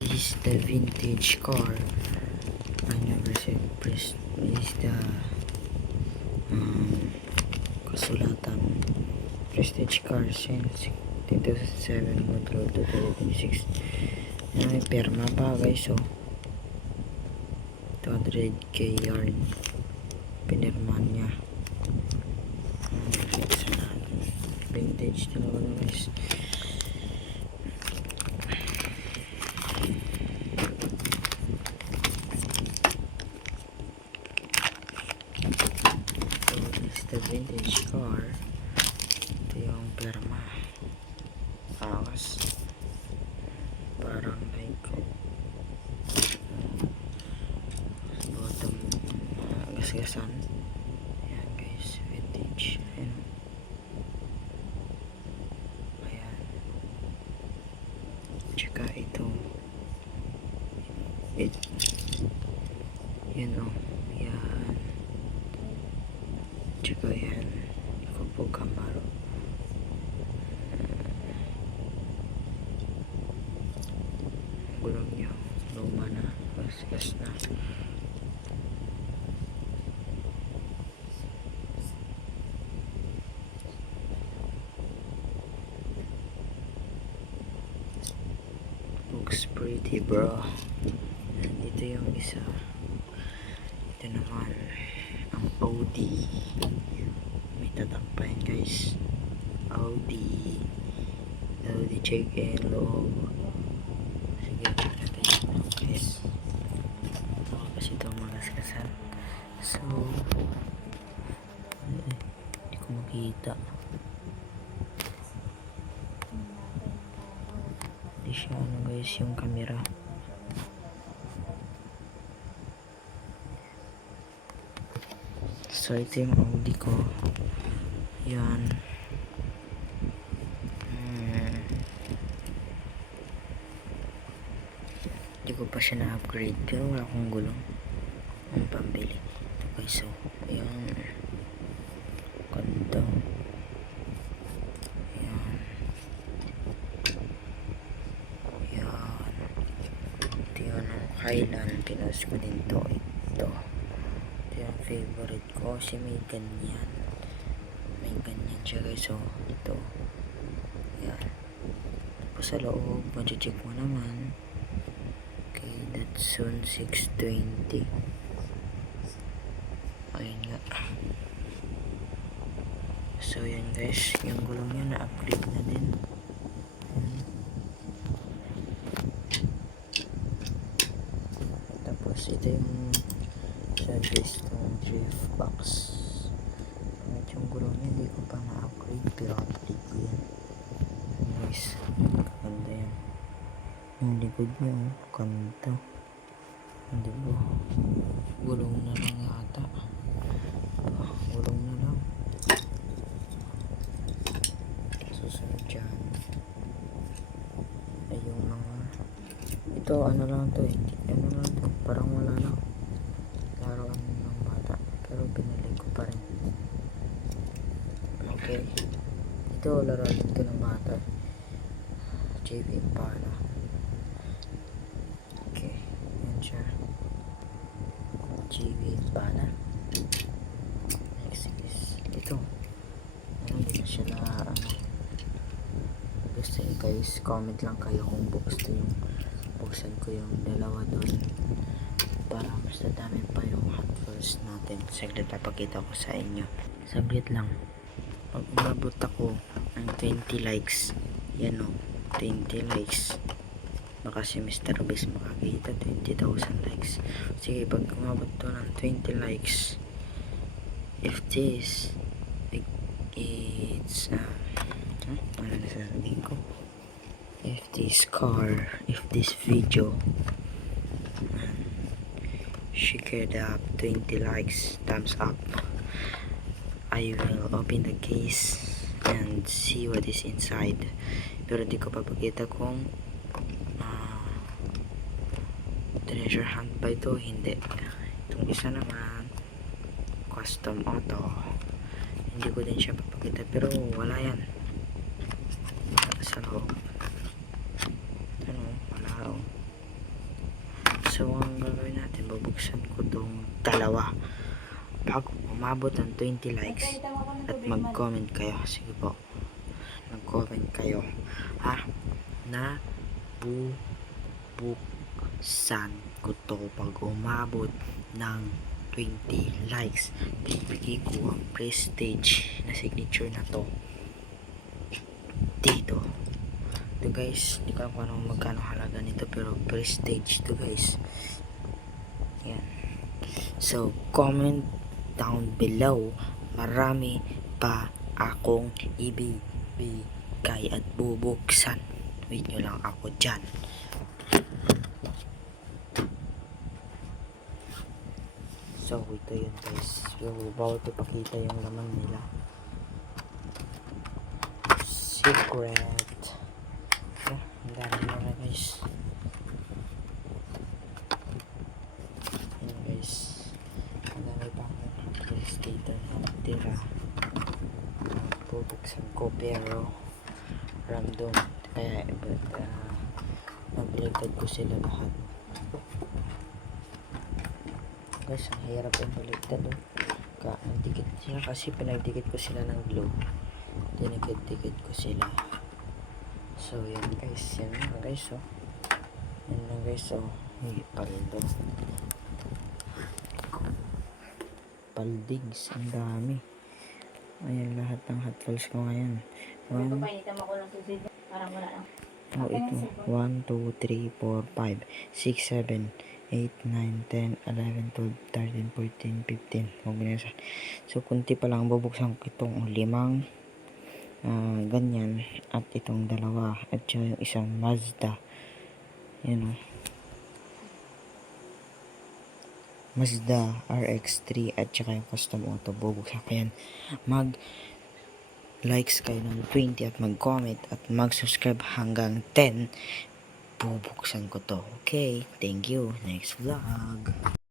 Is the vintage car. I never said is the kasulatan prestige car since 2007 model 2026. May perma pa guys, so 200k yarn pinirman niya. Vintage talaga na guys. The vintage car. Ito yung perma. Akas. Parang like bottom gasgasan. Ayan guys, vintage. Ayan. Ayan. Tsaka ito. Yan o. Yan. Tsaka yan. Kupo Camaro. Gulong niya. Luma na. Gasgas na. Looks pretty bro. And ito yung isa. Ito naman ang Audi. May tatak pa yan guys. Audi check in loob. Sige, check natin yun guys. Kasi ito magasgasan. So hindi ko makita. Hindi siya ano guys yung camera. So ito yung Audi ko. Yan. Hindi ko pa siya na-upgrade pero wala akong gulong ang pambili. Okay, so yan. Ganda. Yan. Yan. Ito yun ang Highland. Pinas ko din to. Ito yung favorite ko kasi may ganyan siya guys. So ito yan. Tapos sa loob check mo naman. Okay, that's soon 620. Ayun nga. So yan guys, yung gulong niya na-upgrade na din. Tapos ito yung service ng drift box. At yung gulong niya hindi ko pa na-upgrade pero upgrade ko yan. Guys, ganda yan. Yung likod niya ganda. Hindi ba? Gulong na lang yata. Gulong na lang. Susunod dyan ay yung mga ito ano lang to ano lang to, parang wala lang laruan ng bata pero pinili ko pa rin. Okay, ito laruan ko ng bata. JV Impala. Okay, yan siya. JV Impala. Next is ito. Hindi na siya na gusto nyo guys, comment lang kayo kung gusto yung buksan ko yung dalawa doon para mas dadami pa yung hot first natin. Saglit papakita ko sa inyo. Saglit lang. Pag umabot ako ng 20 likes, yan o, 20 likes, baka si Mr. Rubis makakita 20,000 likes. Sige, pag umabot to ng 20 likes, if this it's ano na sasabihin ko, if this video shared up 20 likes, thumbs up, I will open the case and see what is inside. Pero di ko papakita kung treasure hunt ba ito, hindi. Itong isa naman custom auto, hindi ko din siya papakita pero wala yan sa loob. Ano, wala raw. So, ang gagawin natin, bubuksan ko tong dalawa. Pag umabot ng 20 likes at mag-comment kayo, sige po, mag-comment kayo, ha, na bubuksan ko to pag umabot ng 20 likes. Bibigay ko ang prestige na signature na to dito. Ito guys, hindi ko alam kung ano magkano halaga nito, pero prestige to guys. Yan. So, comment down below. Marami pa akong ibibigay at bubuksan. Wait nyo lang ako dyan. So, ito yun guys. So, bawal ipakita yung laman nila. Secret. Ang dami na guys. Ayan guys. Ang dami pa akong stater na tira. Bubuksan ko pero random. Kaya nagbaliktad ko sila lahat. Guys, ang hirap yung baliktad. Nagdikit sila kasi pinagdikit ko sila ng glue. Dinikit-dikit ko sila. So, yan guys. Yan na guys, oh. Yan na guys, oh. Ay, paldo. Paldigs. Ang dami. Ayan, lahat ng hot falls ko ngayon. Oh, ito. 1, 2, 3, 4, 5, 6, 7, 8, 9, 10, 11, 12, 13, 14, 15. Huwag binasa. So, kunti pa lang bubuksan ko itong 5 ganyan at itong dalawa at yung isang Mazda. Yan o. Mazda RX-3 at saka yung custom auto. Bubuksan ko yan. Mag-likes kayo ng 20 at mag-comment at mag-subscribe hanggang 10. Bubuksan ko to. Okay, thank you. Next vlog.